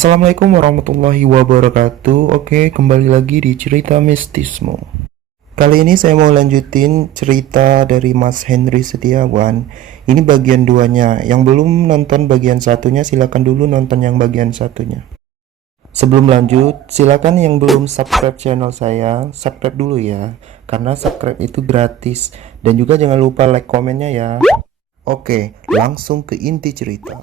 Assalamualaikum warahmatullahi wabarakatuh. Oke, kembali lagi di cerita mistismo. Kali ini saya mau lanjutin cerita dari Mas Henry Setiawan. Ini bagian 2-nya. Yang belum nonton bagian satunya silakan dulu nonton yang bagian satunya. Sebelum lanjut, silakan yang belum subscribe channel saya, subscribe dulu ya. Karena subscribe itu gratis. Dan juga jangan lupa like komennya ya. Oke, langsung ke inti cerita.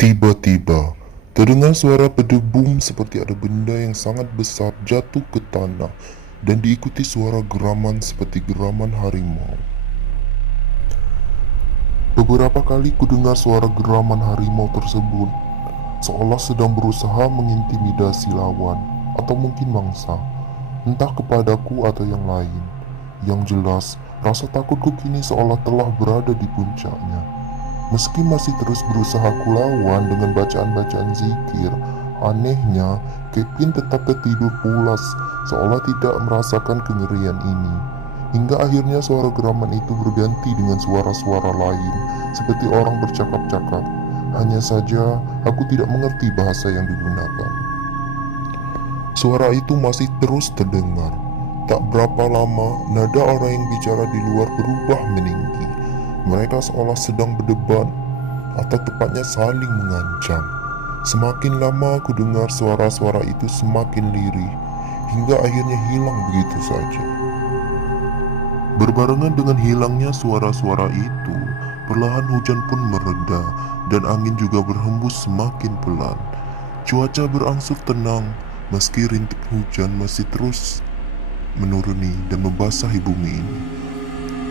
Tiba-tiba, terdengar suara berdebum seperti ada benda yang sangat besar jatuh ke tanah dan diikuti suara geraman seperti geraman harimau. Beberapa kali kudengar suara geraman harimau tersebut, seolah sedang berusaha mengintimidasi lawan atau mungkin mangsa, entah kepadaku atau yang lain. Yang jelas, rasa takutku kini seolah telah berada di puncaknya. Meski masih terus berusaha kulawan dengan bacaan-bacaan zikir, anehnya Kevin tetap tertidur pulas seolah tidak merasakan kengerian ini. Hingga akhirnya suara geraman itu berganti dengan suara-suara lain seperti orang bercakap-cakap. Hanya saja aku tidak mengerti bahasa yang digunakan. Suara itu masih terus terdengar. Tak berapa lama, nada orang yang bicara di luar berubah meninggi. Mereka seolah sedang berdebat, atau tepatnya saling mengancam. Semakin lama aku dengar suara-suara itu semakin lirih, hingga akhirnya hilang begitu saja. Berbarengan dengan hilangnya suara-suara itu, perlahan hujan pun mereda, dan angin juga berhembus semakin pelan. Cuaca berangsur tenang, meski rintik hujan masih terus menuruni dan membasahi bumi ini.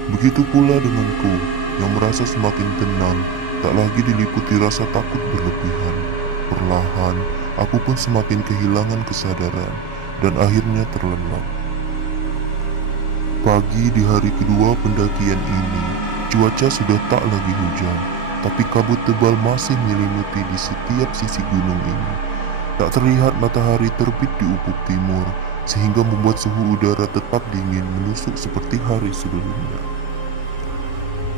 Begitu pula denganku yang merasa semakin tenang, tak lagi diliputi rasa takut berlebihan. Perlahan, aku pun semakin kehilangan kesadaran dan akhirnya terlelap. Pagi di hari kedua pendakian ini, cuaca sudah tak lagi hujan, tapi kabut tebal masih menyelimuti di setiap sisi gunung ini. Tak terlihat matahari terbit di ufuk timur, sehingga membuat suhu udara tetap dingin menusuk seperti hari sebelumnya.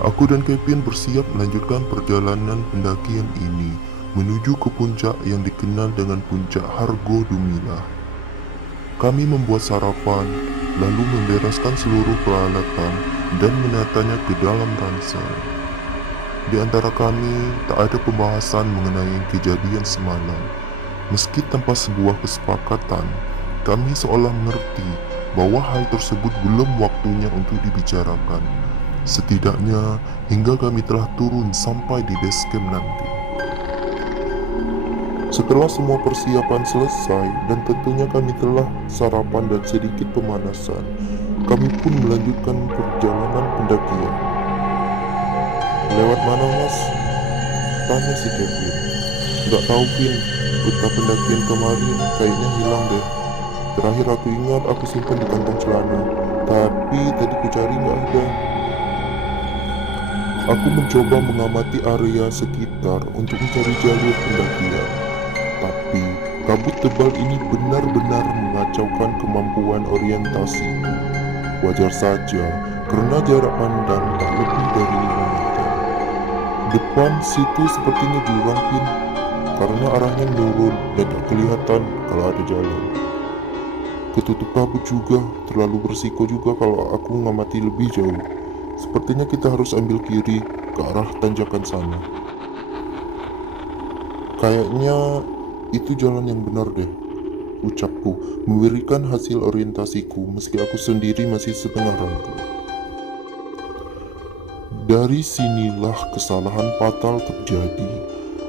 Aku dan Kevin bersiap melanjutkan perjalanan pendakian ini menuju ke puncak yang dikenal dengan Puncak Hargo Dumilah. Kami membuat sarapan, lalu membereskan seluruh peralatan dan menatanya ke dalam ransel. Di antara kami tak ada pembahasan mengenai kejadian semalam. Meski tanpa sebuah kesepakatan, kami seolah mengerti bahwa hal tersebut belum waktunya untuk dibicarakan. Setidaknya hingga kami telah turun sampai di base camp nanti. Setelah semua persiapan selesai dan tentunya kami telah sarapan dan sedikit pemanasan, kami pun melanjutkan perjalanan pendakian. Lewat mana mas? Tanya si Kevin. Gak tahu Vin, peta pendakian kemarin kayaknya hilang deh. Terakhir aku ingat aku simpan di kantong celana, tapi tadi ku cari gak ada. Aku mencoba mengamati area sekitar untuk mencari jalur pendakian, tapi kabut tebal ini benar-benar mengacaukan kemampuan orientasiku. Wajar saja, karena jarak pandang tak lebih dari 5 meter. Depan situ sepertinya jurang Pin, karena arahnya menurun dan tak kelihatan kalau ada jalan. Ketutup kabut juga, terlalu bersiko juga kalau aku mengamati lebih jauh. Sepertinya kita harus ambil kiri ke arah tanjakan sana. Kayaknya itu jalan yang benar deh, ucapku, memberikan hasil orientasiku meski aku sendiri masih setengah ragu. Dari sinilah kesalahan fatal terjadi.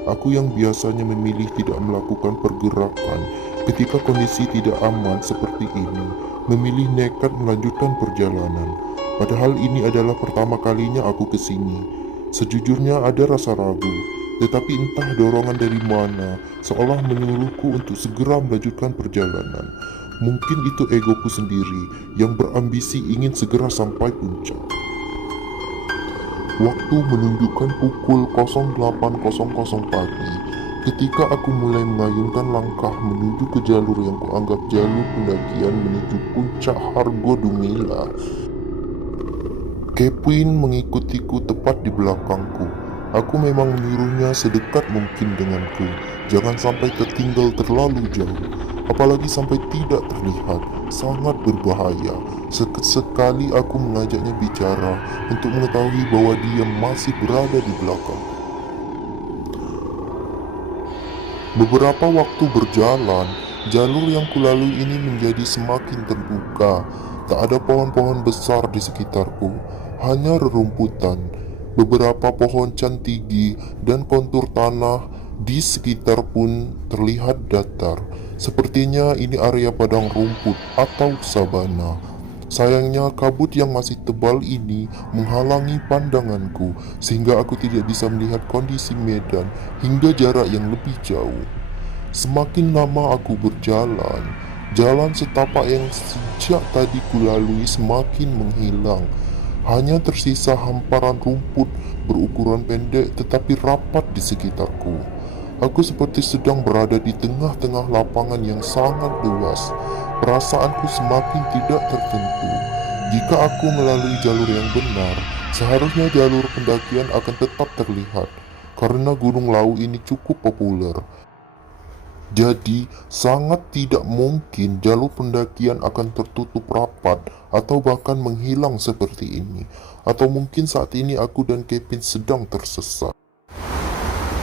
Aku yang biasanya memilih tidak melakukan pergerakan ketika kondisi tidak aman seperti ini, memilih nekat melanjutkan perjalanan. Padahal ini adalah pertama kalinya aku kesini. Sejujurnya ada rasa ragu, tetapi entah dorongan dari mana seolah menyuruhku untuk segera melanjutkan perjalanan. Mungkin itu egoku sendiri yang berambisi ingin segera sampai puncak. Waktu menunjukkan pukul 08.00 pagi Ketika aku mulai mengayunkan langkah menuju ke jalur yang kuanggap jalur pendakian menuju puncak Hargo Dumila, Kevin mengikutiku tepat di belakangku. Aku memang menyuruhnya sedekat mungkin denganku. Jangan sampai tertinggal terlalu jauh. Apalagi sampai tidak terlihat. Sangat berbahaya. Sekali aku mengajaknya bicara untuk mengetahui bahwa dia masih berada di belakang. Beberapa waktu berjalan, jalur yang kulalui ini menjadi semakin terbuka. Tak ada pohon-pohon besar di sekitarku, hanya rerumputan. Beberapa pohon cantigi dan kontur tanah di sekitar pun terlihat datar. Sepertinya ini area padang rumput atau sabana. Sayangnya kabut yang masih tebal ini menghalangi pandanganku sehingga aku tidak bisa melihat kondisi medan hingga jarak yang lebih jauh. Semakin lama aku berjalan, jalan setapak yang sejak tadi kulalui semakin menghilang. Hanya tersisa hamparan rumput berukuran pendek tetapi rapat di sekitarku. Aku seperti sedang berada di tengah-tengah lapangan yang sangat luas. Perasaanku semakin tidak tertentu. Jika aku melalui jalur yang benar, seharusnya jalur pendakian akan tetap terlihat, karena Gunung Lawu ini cukup populer. Jadi, sangat tidak mungkin jalur pendakian akan tertutup rapat atau bahkan menghilang seperti ini. Atau mungkin saat ini aku dan Kevin sedang tersesat.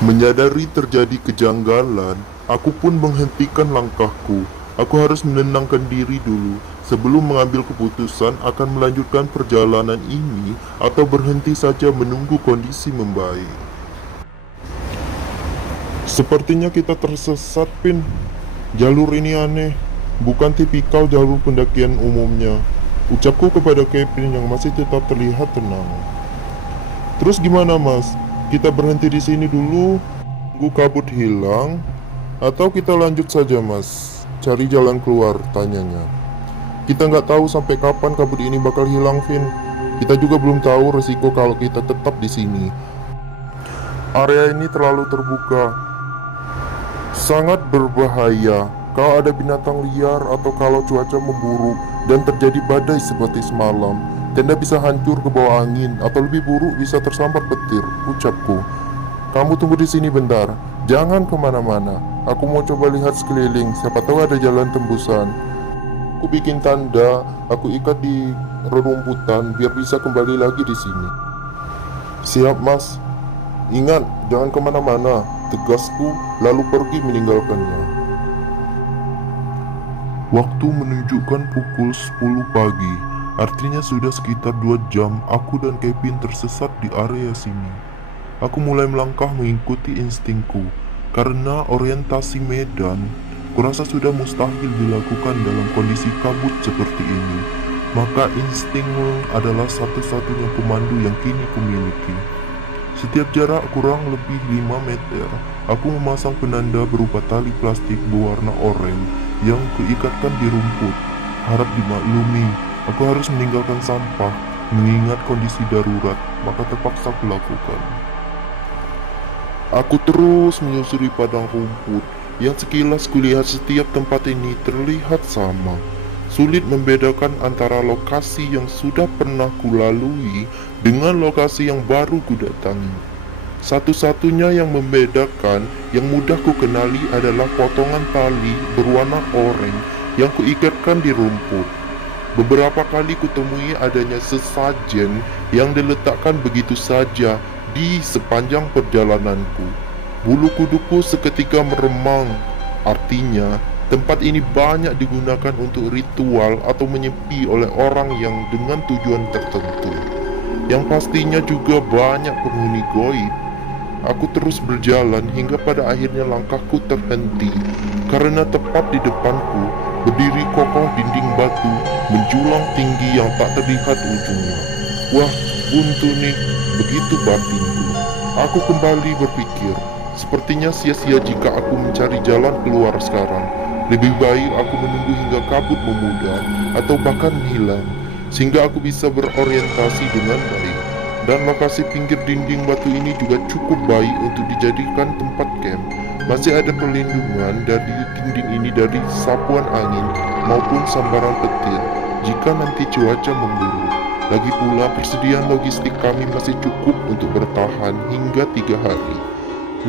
Menyadari terjadi kejanggalan, aku pun menghentikan langkahku. Aku harus menenangkan diri dulu sebelum mengambil keputusan akan melanjutkan perjalanan ini atau berhenti saja menunggu kondisi membaik. Sepertinya kita tersesat, Pin. Jalur ini aneh, bukan tipikal jalur pendakian umumnya. Ucapku kepada Kevin yang masih tetap terlihat tenang. Terus gimana, Mas? Kita berhenti di sini dulu, tunggu kabut hilang, atau kita lanjut saja, Mas? Cari jalan keluar, tanyanya. Kita nggak tahu sampai kapan kabut ini bakal hilang, Vin. Kita juga belum tahu resiko kalau kita tetap di sini. Area ini terlalu terbuka, sangat berbahaya. Kalau ada binatang liar atau kalau cuaca memburuk dan terjadi badai seperti semalam, tenda bisa hancur ke bawah angin atau lebih buruk bisa tersambar petir, ucapku. Kamu tunggu di sini bentar, jangan kemana-mana. Aku mau coba lihat sekeliling, siapa tahu ada jalan tembusan. Aku bikin tanda, aku ikat di rerumputan biar bisa kembali lagi di sini. Siap, Mas. Ingat, jangan kemana-mana, tegasku, lalu pergi meninggalkannya. Waktu menunjukkan pukul 10 pagi, artinya sudah sekitar 2 jam aku dan Kevin tersesat di area sini. Aku mulai melangkah mengikuti instingku, karena orientasi medan kurasa sudah mustahil dilakukan dalam kondisi kabut seperti ini. Maka instingmu adalah satu-satunya pemandu yang kini kumiliki. Setiap jarak kurang lebih 5 meter, aku memasang penanda berupa tali plastik berwarna oranye yang kuikatkan di rumput. Harap dimaklumi, aku harus meninggalkan sampah, mengingat kondisi darurat, maka terpaksa kulakukan. Aku terus menyusuri padang rumput, yang sekilas kulihat setiap tempat ini terlihat sama. Sulit membedakan antara lokasi yang sudah pernah kulalui dengan lokasi yang baru kudatangi. Satu-satunya yang membedakan, yang mudah kukenali adalah potongan tali berwarna oranye yang kuikatkan di rumput. Beberapa kali kutemui adanya sesajen yang diletakkan begitu saja di sepanjang perjalananku. Bulu kuduku seketika meremang. Artinya, tempat ini banyak digunakan untuk ritual atau menyepi oleh orang yang dengan tujuan tertentu. Yang pastinya juga banyak penghuni goib. Aku terus berjalan hingga pada akhirnya langkahku terhenti, karena tepat di depanku berdiri kokoh dinding batu menjulang tinggi yang tak terlihat ujungnya. Wah, buntu nih, begitu batinku. Aku kembali berpikir, sepertinya sia-sia jika aku mencari jalan keluar sekarang. Lebih baik aku menunggu hingga kabut memudar atau bahkan hilang, sehingga aku bisa berorientasi dengan baik. Dan lokasi pinggir dinding batu ini juga cukup baik untuk dijadikan tempat camp. Masih ada perlindungan dari dinding ini dari sapuan angin maupun sambaran petir jika nanti cuaca memburuk. Lagi pula persediaan logistik kami masih cukup untuk bertahan hingga 3 hari.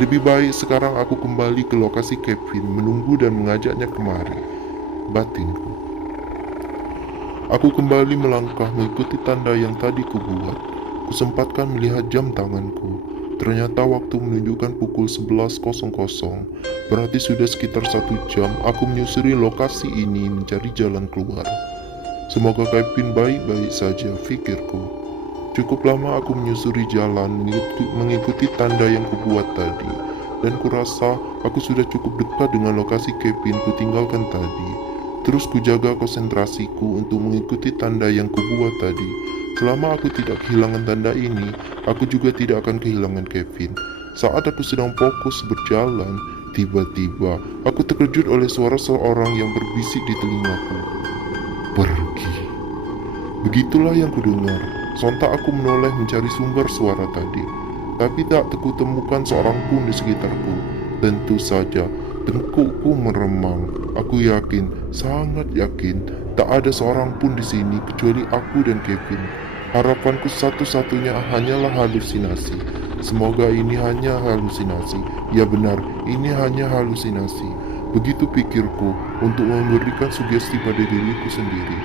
Lebih baik sekarang aku kembali ke lokasi Kevin, menunggu dan mengajaknya kemari. Batinku. Aku kembali melangkah mengikuti tanda yang tadi kubuat. Kusempatkan melihat jam tanganku. Ternyata waktu menunjukkan pukul 11.00. Berarti sudah sekitar 1 jam aku menyusuri lokasi ini mencari jalan keluar. Semoga Kevin baik-baik saja, pikirku. Cukup lama aku menyusuri jalan mengikuti tanda yang kubuat tadi. Dan kurasa aku sudah cukup dekat dengan lokasi Kevin kutinggalkan tadi. Terus kujaga konsentrasiku untuk mengikuti tanda yang kubuat tadi. Selama aku tidak kehilangan tanda ini, aku juga tidak akan kehilangan Kevin. Saat aku sedang fokus berjalan, tiba-tiba aku terkejut oleh suara seorang yang berbisik di telingaku. Pergi. Begitulah yang kudengar. Sontak aku menoleh mencari sumber suara tadi. Tapi tak kutemukan seorang pun di sekitarku. Tentu saja, tengkukku meremang. Aku yakin, sangat yakin, tak ada seorang pun di sini kecuali aku dan Kevin. Harapanku satu-satunya hanyalah halusinasi. Semoga ini hanya halusinasi. Ya benar, ini hanya halusinasi. Begitu pikirku untuk memberikan sugesti pada diriku sendiri.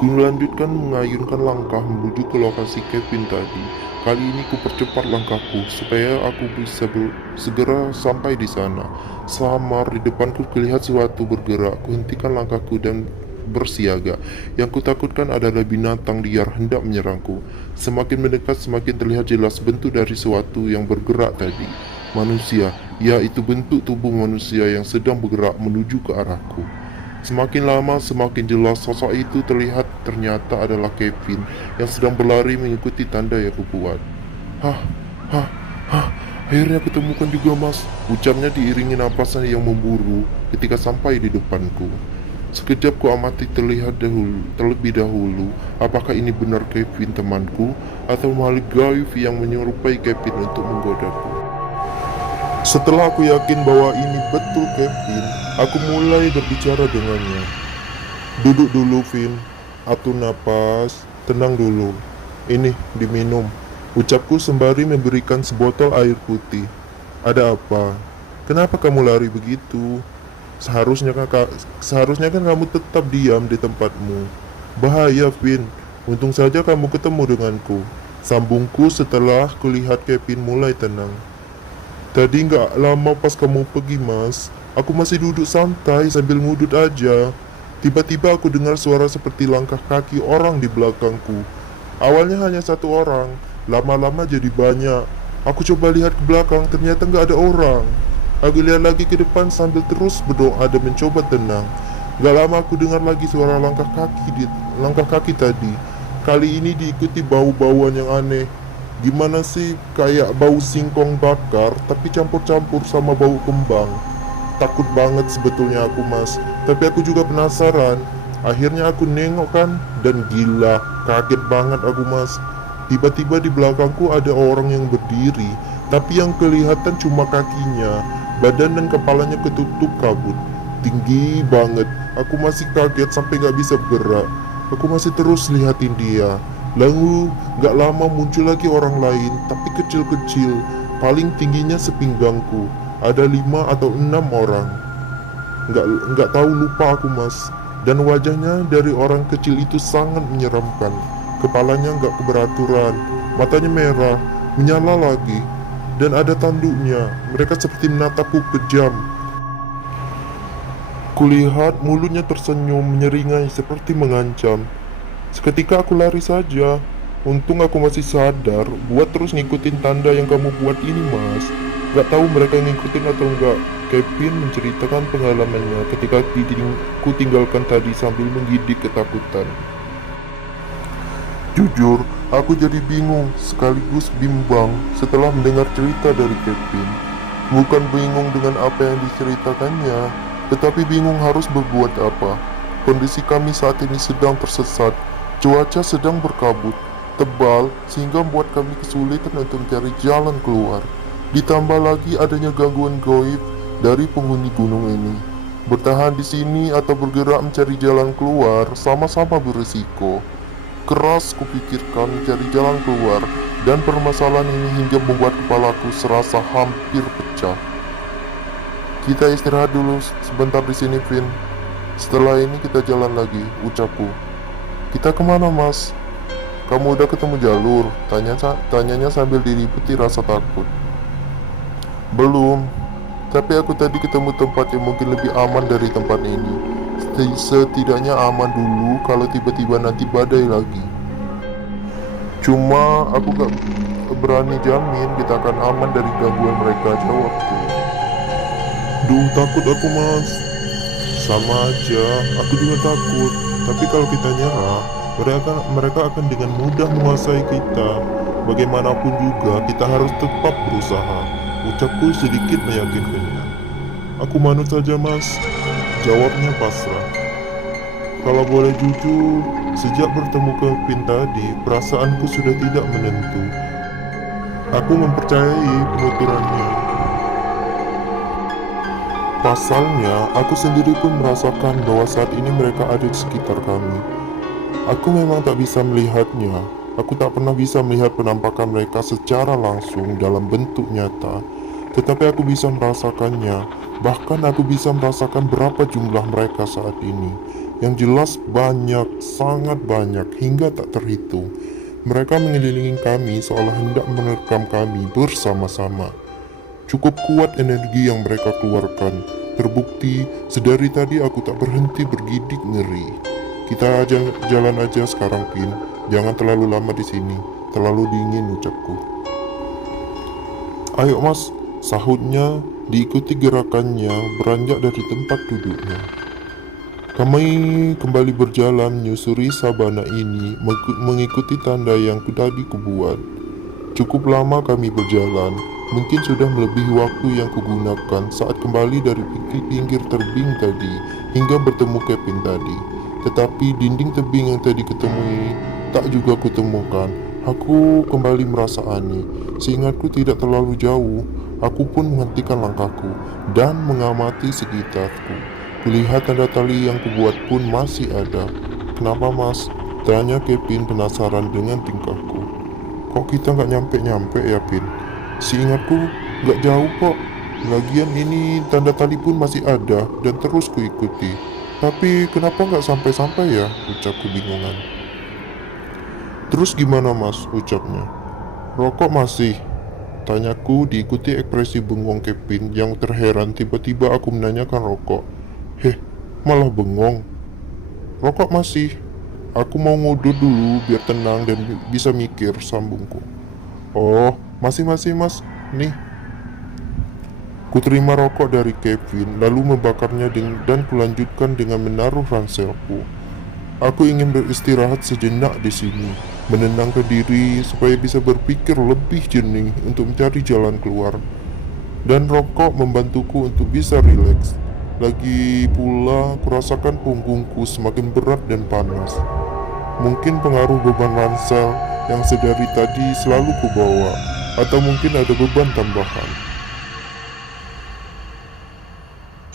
Ku melanjutkan mengayunkan langkah menuju ke lokasi Kevin tadi. Kali ini ku percepat langkahku supaya aku bisa segera sampai di sana. Samar di depanku terlihat sesuatu bergerak. Ku hentikan langkahku dan bersiaga. Yang kutakutkan adalah binatang liar hendak menyerangku. Semakin mendekat semakin terlihat jelas bentuk dari sesuatu yang bergerak tadi. Manusia, yaitu bentuk tubuh manusia yang sedang bergerak menuju ke arahku. Semakin lama semakin jelas sosok itu terlihat ternyata adalah Kevin yang sedang berlari mengikuti tanda yang kubuat. Hah, hah, hah, akhirnya kutemukan juga mas, ucapnya diiringi napasan yang memburu ketika sampai di depanku. Sekejap ku amati terlebih dahulu apakah ini benar Kevin temanku atau makhluk gaib yang menyerupai Kevin untuk menggodaku. Setelah aku yakin bahwa ini betul Kevin, aku mulai berbicara dengannya. Duduk dulu Vin, atur napas, tenang dulu. Ini diminum, ucapku sembari memberikan sebotol air putih. Ada apa? Kenapa kamu lari begitu? Seharusnya kan kamu tetap diam di tempatmu. Bahaya Vin, untung saja kamu ketemu denganku, sambungku setelah kulihat Kevin mulai tenang. Tadi nggak lama pas kamu pergi mas, aku masih duduk santai sambil ngudut aja. Tiba-tiba aku dengar suara seperti langkah kaki orang di belakangku. Awalnya hanya 1 orang, lama-lama jadi banyak. Aku coba lihat ke belakang, ternyata nggak ada orang. Aku lihat lagi ke depan sambil terus berdoa dan mencoba tenang. Gak lama aku dengar lagi suara langkah kaki tadi. Kali ini diikuti bau-bauan yang aneh. Gimana sih, kayak bau singkong bakar tapi campur-campur sama bau kembang. Takut banget sebetulnya aku mas, tapi aku juga penasaran. Akhirnya aku nengok kan, dan gila, kaget banget aku mas. Tiba-tiba di belakangku ada orang yang berdiri, tapi yang kelihatan cuma kakinya. Badan dan kepalanya ketutup kabut. Tinggi banget. Aku masih kaget sampai gak bisa bergerak. Aku masih terus lihatin dia. Lalu gak lama muncul lagi orang lain, tapi kecil-kecil. Paling tingginya sepinggangku. Ada 5 atau 6 orang. Gak tahu, lupa aku mas. Dan wajahnya dari orang kecil itu sangat menyeramkan. Kepalanya gak keberaturan. Matanya merah, menyala lagi. Dan ada tanduknya. Mereka seperti menatapku kejam. Kulihat mulutnya tersenyum menyeringai seperti mengancam. Seketika aku lari saja. Untung aku masih sadar buat terus ngikutin tanda yang kamu buat ini mas. Gak tahu mereka ngikutin atau enggak. Kevin menceritakan pengalamannya ketika ku tinggalkan tadi sambil menggidik ketakutan. Jujur, aku jadi bingung sekaligus bimbang setelah mendengar cerita dari Kevin. Bukan bingung dengan apa yang diceritakannya, tetapi bingung harus berbuat apa. Kondisi kami saat ini sedang tersesat. Cuaca sedang berkabut, tebal, sehingga membuat kami kesulitan untuk mencari jalan keluar. Ditambah lagi adanya gangguan gaib dari penghuni gunung ini. Bertahan di sini atau bergerak mencari jalan keluar sama-sama berisiko. Keras kupikirkan mencari jalan keluar, dan permasalahan ini hingga membuat kepalaku serasa hampir pecah. Kita istirahat dulu sebentar di sini, Vin. Setelah ini kita jalan lagi, ucapku. Kita kemana, Mas? Kamu udah ketemu jalur? Tanyanya sambil diliputi rasa takut. Belum, tapi aku tadi ketemu tempat yang mungkin lebih aman dari tempat ini. Setidaknya aman dulu kalau tiba-tiba nanti badai lagi. Cuma aku gak berani jamin kita akan aman dari gangguan mereka, jawabku. Duh, takut aku, Mas. Sama aja, aku juga takut. Tapi kalau kita nyerah, mereka akan dengan mudah menguasai kita. Bagaimanapun juga, kita harus tetap berusaha. Ucapku sedikit meyakinkannya. Aku manut saja, Mas. Jawabnya pasrah. Kalau boleh jujur, sejak bertemu Kevin tadi, perasaanku sudah tidak menentu. Aku mempercayai penuturannya. Pasalnya, aku sendiri pun merasakan bahwa saat ini mereka ada di sekitar kami. Aku memang tak bisa melihatnya. Aku tak pernah bisa melihat penampakan mereka secara langsung dalam bentuk nyata. Tetapi aku bisa merasakannya. Bahkan aku bisa merasakan berapa jumlah mereka saat ini. Yang jelas banyak, sangat banyak, hingga tak terhitung. Mereka mengelilingi kami seolah hendak menerkam kami bersama-sama. Cukup kuat energi yang mereka keluarkan. Terbukti, sedari tadi aku tak berhenti bergidik ngeri. Kita jalan aja sekarang, Pin. Jangan terlalu lama di sini. Terlalu dingin, ucapku. Ayo, Mas, sahutnya. Diikuti gerakannya beranjak dari tempat duduknya. Kami kembali berjalan menyusuri sabana ini mengikuti tanda yang tadi kubuat. Cukup lama kami berjalan. Mungkin sudah melebihi waktu yang kugunakan saat kembali dari pinggir tebing tadi hingga bertemu Kevin tadi. Tetapi dinding tebing yang tadi ketemui tak juga kutemukan. Aku kembali merasa aneh. Seingatku tidak terlalu jauh. Aku pun menghentikan langkahku dan mengamati sekitarku. Kulihat tanda tali yang kubuat pun masih ada. Kenapa, Mas? Tanya Kevin penasaran dengan tingkahku. Kok kita nggak nyampe-nyampe ya, Pin? Seingatku nggak jauh kok. Lagian ini tanda tali pun masih ada dan terus kuikuti. Tapi kenapa nggak sampai-sampai ya? Ucapku bingungan. Terus gimana, Mas? Ucapnya. Rokok masih? Tanyaku diikuti ekspresi bengong Kevin yang terheran. Tiba-tiba aku menanyakan rokok. Heh, malah bengong. Rokok masih. Aku mau ngudur dulu biar tenang dan bisa mikir, sambungku. Oh, masih Mas. Nih. Kuterima rokok dari Kevin lalu membakarnya dan kulanjutkan dengan menaruh ranselku. Aku ingin beristirahat sejenak di sini, menenangkan diri supaya bisa berpikir lebih jernih untuk mencari jalan keluar. Dan rokok membantuku untuk bisa rileks. Lagi pula kurasakan punggungku semakin berat dan panas. Mungkin pengaruh beban ransel yang sedari tadi selalu kubawa, atau mungkin ada beban tambahan.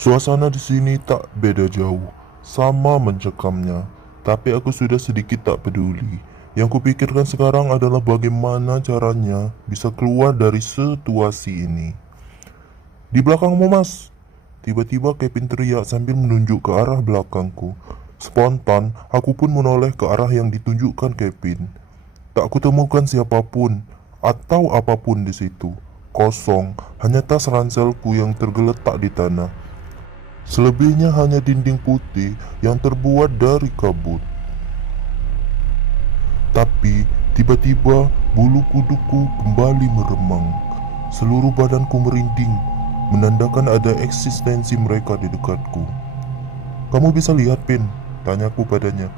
Suasana di sini tak beda jauh, sama mencekamnya. Tapi aku sudah sedikit tak peduli. Yang kupikirkan sekarang adalah bagaimana caranya bisa keluar dari situasi ini. Di belakangmu, Mas. Tiba-tiba Kevin teriak sambil menunjuk ke arah belakangku. Spontan, aku pun menoleh ke arah yang ditunjukkan Kevin. Tak kutemukan siapapun atau apapun di situ. Kosong, hanya tas ranselku yang tergeletak di tanah. Selebihnya hanya dinding putih yang terbuat dari kabut. Tapi tiba-tiba bulu kuduku kembali meremang. Seluruh badanku merinding, menandakan ada eksistensi mereka di dekatku. Kamu bisa lihat, Pin? Tanyaku padanya.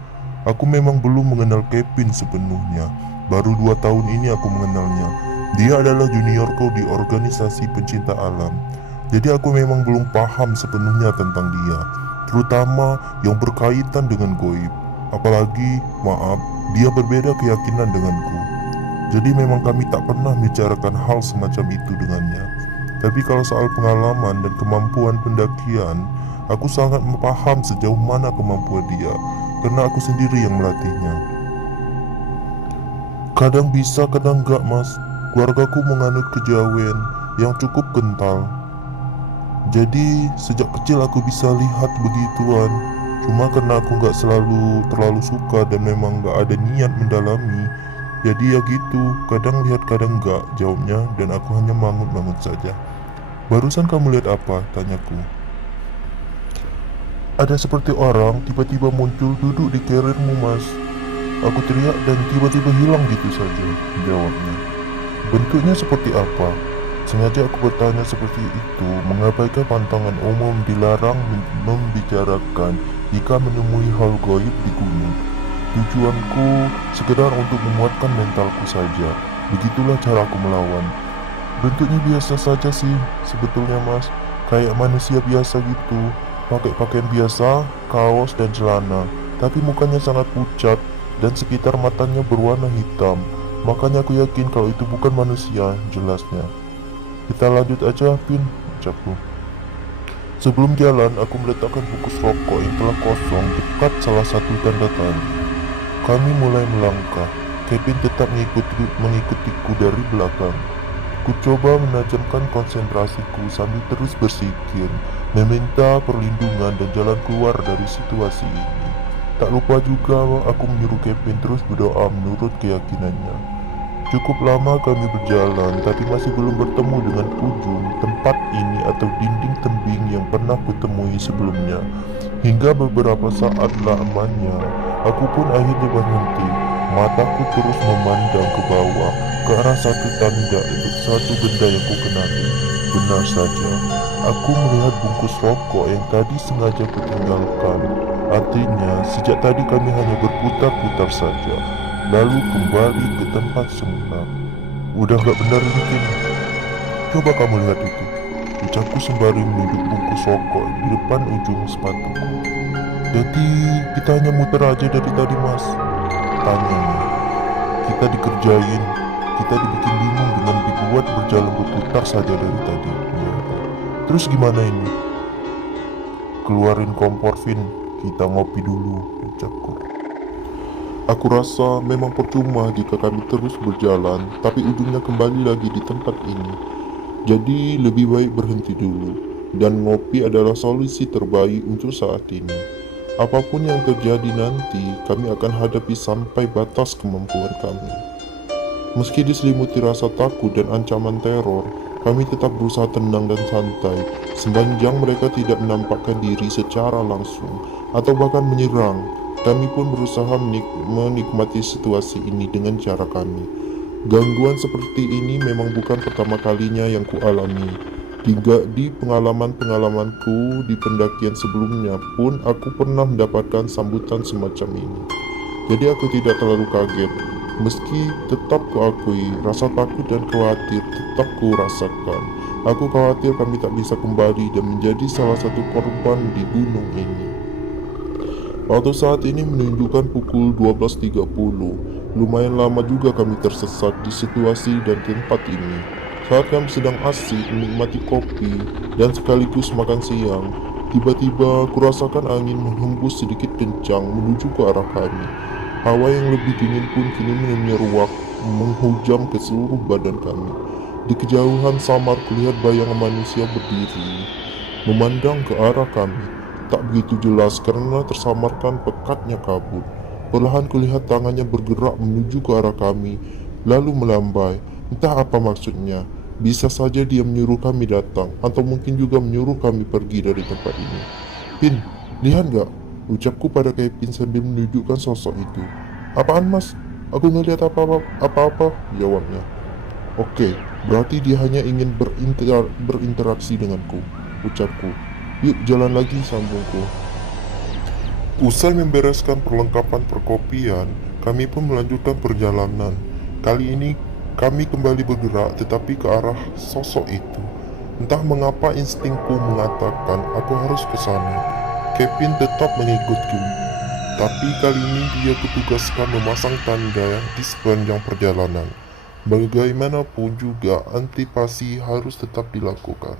Aku memang belum mengenal Kevin sepenuhnya. Baru 2 tahun ini aku mengenalnya. Dia adalah juniorku di organisasi pencinta alam. Jadi aku memang belum paham sepenuhnya tentang dia, terutama yang berkaitan dengan goib. Apalagi, maaf, dia berbeda keyakinan denganku. Jadi memang kami tak pernah bicarakan hal semacam itu dengannya. Tapi kalau soal pengalaman dan kemampuan pendakian, aku sangat paham sejauh mana kemampuan dia, karena aku sendiri yang melatihnya. Kadang bisa, kadang enggak mas. Keluargaku menganut kejawen yang cukup kental. Jadi sejak kecil aku bisa lihat begituan. Cuma karena aku nggak terlalu suka dan memang nggak ada niat mendalami, jadi ya gitu, kadang lihat kadang enggak jawabnya, dan aku hanya mangut-mangut saja. Barusan kamu lihat apa? Tanyaku. Ada seperti orang tiba-tiba muncul duduk di kerirmu mas. Aku teriak dan tiba-tiba hilang gitu saja, jawabnya. Bentuknya seperti apa? Sengaja aku bertanya seperti itu, mengabaikan pantangan umum dilarang membicarakan jika menemui hal gaib di gunung. Tujuanku sekedar untuk menguatkan mentalku saja. Begitulah caraku melawan. Bentuknya biasa saja sih sebetulnya mas, kayak manusia biasa gitu, pakai pakaian biasa, kaos dan celana. Tapi mukanya sangat pucat dan sekitar matanya berwarna hitam. Makanya aku yakin kalau itu bukan manusia, jelasnya. Kita lanjut aja, Pin, ucapku. Sebelum jalan, aku meletakkan bungkus rokok yang telah kosong dekat salah satu tanda tali. Kami mulai melangkah. Kevin tetap mengikutiku dari belakang. Ku coba menajamkan konsentrasiku sambil terus bersikir, meminta perlindungan dan jalan keluar dari situasi ini. Tak lupa juga aku menyuruh Kevin terus berdoa menurut keyakinannya. Cukup lama kami berjalan, tapi masih belum bertemu dengan ujung tempat ini atau dinding tembing yang pernah kutemui sebelumnya. Hingga beberapa saat lamanya, aku pun akhirnya berhenti. Mataku terus memandang ke bawah, ke arah satu tanda untuk satu benda yang kukenali. Benar saja, aku melihat bungkus rokok yang tadi sengaja kutinggalkan. Artinya, sejak tadi kami hanya berputar-putar saja, lalu kembali ke tempat semula. Udah gak benar ini, Kim. Coba kamu lihat itu, ucapku sembari menunjuk bungkus rokok di depan ujung sepatuku. Jadi kita hanya muter aja dari tadi mas, tanyanya. Kita dikerjain, kita dibikin bingung dengan dibuat berjalan berputar saja dari tadi. Ya. Terus gimana ini? Keluarin kompor, Vin, kita ngopi dulu, ucapku. Aku rasa memang percuma jika kami terus berjalan, tapi ujungnya kembali lagi di tempat ini. Jadi lebih baik berhenti dulu, dan ngopi adalah solusi terbaik untuk saat ini. Apapun yang terjadi nanti, kami akan hadapi sampai batas kemampuan kami. Meski diselimuti rasa takut dan ancaman teror, kami tetap berusaha tenang dan santai, sepanjang mereka tidak menampakkan diri secara langsung, atau bahkan menyerang. Kami pun berusaha menikmati situasi ini dengan cara kami. Gangguan seperti ini memang bukan pertama kalinya yang kualami. Di pengalaman-pengalamanku di pendakian sebelumnya pun aku pernah mendapatkan sambutan semacam ini. Jadi aku tidak terlalu kaget. Meski tetap kuakui, rasa takut dan khawatir tetap kurasakan. Aku khawatir kami tak bisa kembali dan menjadi salah satu korban di gunung ini. Waktu saat ini menunjukkan pukul 12.30. Lumayan lama juga kami tersesat di situasi dan tempat ini. Saat kami sedang asik menikmati kopi dan sekaligus makan siang, tiba-tiba kurasakan angin menghembus sedikit kencang menuju ke arah kami. Hawa yang lebih dingin pun kini menyeruak menghujam ke seluruh badan kami. Di kejauhan samar kulihat bayangan manusia berdiri, memandang ke arah kami. Tak begitu jelas karena tersamarkan pekatnya kabut. Perlahan kulihat tangannya bergerak menuju ke arah kami, lalu melambai. Entah apa maksudnya. Bisa saja dia menyuruh kami datang, atau mungkin juga menyuruh kami pergi dari tempat ini. Pin, lihat gak? Ucapku pada Kevin sambil menunjukkan sosok itu. Apaan mas? Aku ngeliat apa-apa, jawabnya. Oke, berarti dia hanya ingin berinteraksi denganku, ucapku. Yuk jalan lagi, sambungku. Usai membereskan perlengkapan perkopian, kami pun melanjutkan perjalanan. Kali ini kami kembali bergerak tetapi ke arah sosok itu. Entah mengapa instingku mengatakan aku harus ke sana. Kevin tetap mengikutku. Tapi kali ini dia kutugaskan memasang tanda di sepanjang perjalanan. Bagaimanapun juga antisipasi harus tetap dilakukan.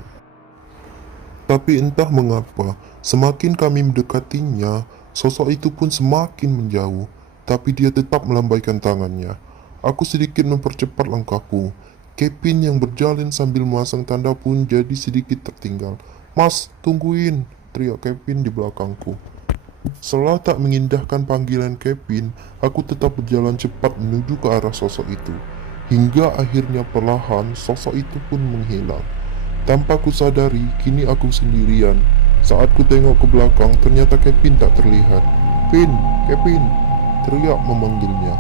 Tapi entah mengapa, semakin kami mendekatinya, sosok itu pun semakin menjauh, tapi dia tetap melambaikan tangannya. Aku sedikit mempercepat langkahku. Kevin yang berjalan sambil memasang tanda pun jadi sedikit tertinggal. "Mas, tungguin!" teriak Kevin di belakangku. Setelah tak mengindahkan panggilan Kevin, aku tetap berjalan cepat menuju ke arah sosok itu. Hingga akhirnya perlahan sosok itu pun menghilang. Tanpa ku sadari, kini aku sendirian. Saat ku tengok ke belakang, ternyata Kevin tak terlihat. "Kevin, Kevin!" teriak memanggilnya.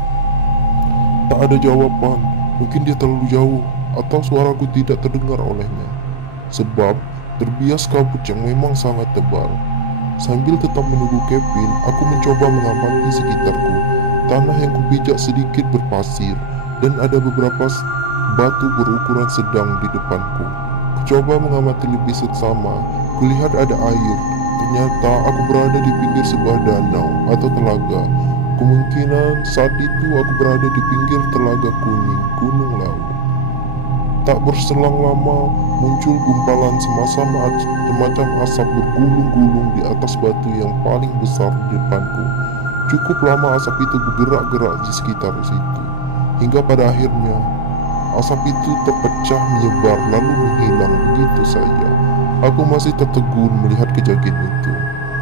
Tak ada jawaban. Mungkin dia terlalu jauh, atau suaraku tidak terdengar olehnya. Sebab, terbias kabut yang memang sangat tebal. Sambil tetap menunggu Kevin, aku mencoba mengamati sekitarku. Tanah yang kupijak sedikit berpasir, dan ada beberapa batu berukuran sedang di depanku. Kucoba mengamati lebih seksama. Kulihat ada air. Ternyata aku berada di pinggir sebuah danau atau telaga. Kemungkinan saat itu aku berada di pinggir telaga kuning Gunung Lawu. Tak berselang lama, muncul gumpalan semacam asap bergulung-gulung di atas batu yang paling besar di depanku. Cukup lama asap itu bergerak-gerak di sekitar situ, hingga pada akhirnya asap itu terpecah menyebar lalu menghilang begitu saja. Aku masih tertegun melihat kejadian itu,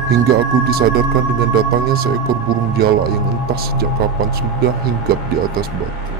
hingga aku disadarkan dengan datangnya seekor burung jalak yang entah sejak kapan sudah hinggap di atas batu.